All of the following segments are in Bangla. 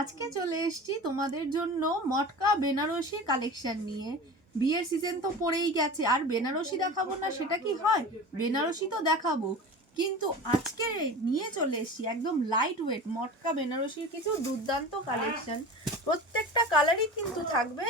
আজকে চলে এসেছি তোমাদের জন্য মটকা বেনারসি কালেকশন নিয়ে। বিয়ের সিজন তো পড়েই গেছে, আর বেনারসি দেখাবো না সেটা কি হয়? বেনারসি তো দেখাবো, কিন্তু আজকে নিয়ে চলে এসেছি একদম লাইট ওয়েট মটকা বেনারসির কিছু দুর্দান্ত কালেকশন। প্রত্যেকটা কালারই কিন্তু থাকবে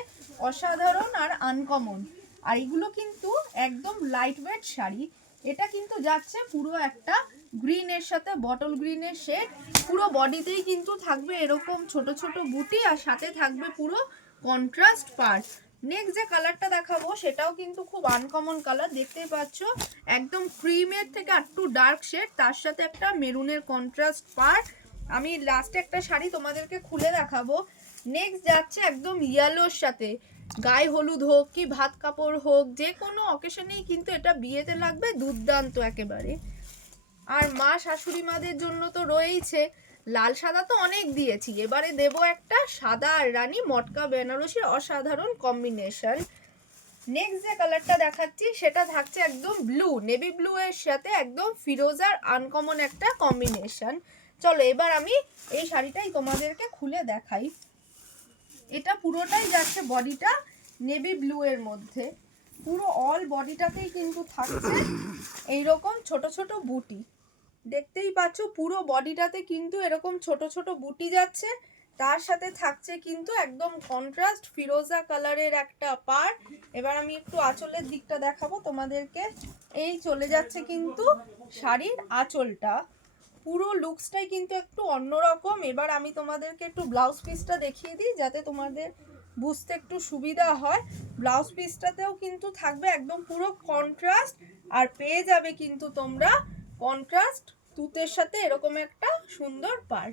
অসাধারণ আর আনকমন। আর এগুলো কিন্তু একদম লাইট ওয়েট শাড়ি। এটা কিন্তু যাচ্ছে পুরো একটা গ্রিনের সাথে বটল গ্রিনের শেড। পুরো বডিতেই কিন্তু থাকবে এরকম ছোট ছোট বুটি, আর সাথে থাকবে পুরো কন্ট্রাস্ট পার্ট। নেক্সট যে কালারটা দেখাবো সেটাও কিন্তু খুব আনকমন কালার, দেখতেই পাচ্ছ একদম ক্রিমের থেকে একটু ডার্ক শেড, তার সাথে একটা মেরুনের কন্ট্রাস্ট পার্ট। আমি লাস্টে একটা শাড়ি তোমাদেরকে খুলে দেখাবো। নেক্সট যাচ্ছে একদম ইয়েলোর সাথে, গায়ে হলুদ হোক কি ভাত কাপড় হোক, যে কোনো অকেশনেই কিন্তু এটা বিয়েতে লাগবে দুর্দান্ত একেবারে। আর মা শাশুড়ি মাদের জন্য তো রয়েইছে, লাল সাদা তো অনেক দিয়েছি, এবারে দেব একটা সাদা আর রানী মটকা বেনারসির অসাধারণ কম্বিনেশন। নেক্সট যে কালারটা দেখাচ্ছি সেটা থাকছে একদম ব্লু, নেভি ব্লু এর সাথে একদম ফিরোজার আনকমন একটা কম্বিনেশন। চলো এবার আমি এই শাড়িটাই তোমাদেরকে খুলে দেখাই। এটা পুরোটাই যাচ্ছে বডিটা নেভি ব্লু এর মধ্যে, পুরো অল বডিটাতেই কিন্তু থাকছে এইরকম ছোট ছোট বুটি। দেখতেই পাচ্ছ পুরো বডিটাতে কিন্তু এরকম ছোট ছোট বুটি যাচ্ছে, তার সাথে থাকছে কিন্তু একদম কন্ট্রাস্ট ফিরোজা কালারের একটা পাড়। এবার আমি একটু আঁচলের দিকটা দেখাবো তোমাদেরকে। এই চলে যাচ্ছে কিন্তু শাড়ির আঁচলটা, পুরো লুকসটাই কিন্তু একটু অন্যরকম। এবার আমি তোমাদেরকে একটু ব্লাউজ পিসটা দেখিয়ে দিই যাতে তোমাদের বুঝতে একটু সুবিধা হয়। ব্লাউজ পিসটাতেও কিন্তু থাকবে একদম পুরো কন্ট্রাস্ট, আর পেয়ে যাবে কিন্তু তোমরা কন্ট্রাস্ট তুতের সাথে এরকম একটা সুন্দর পাড়।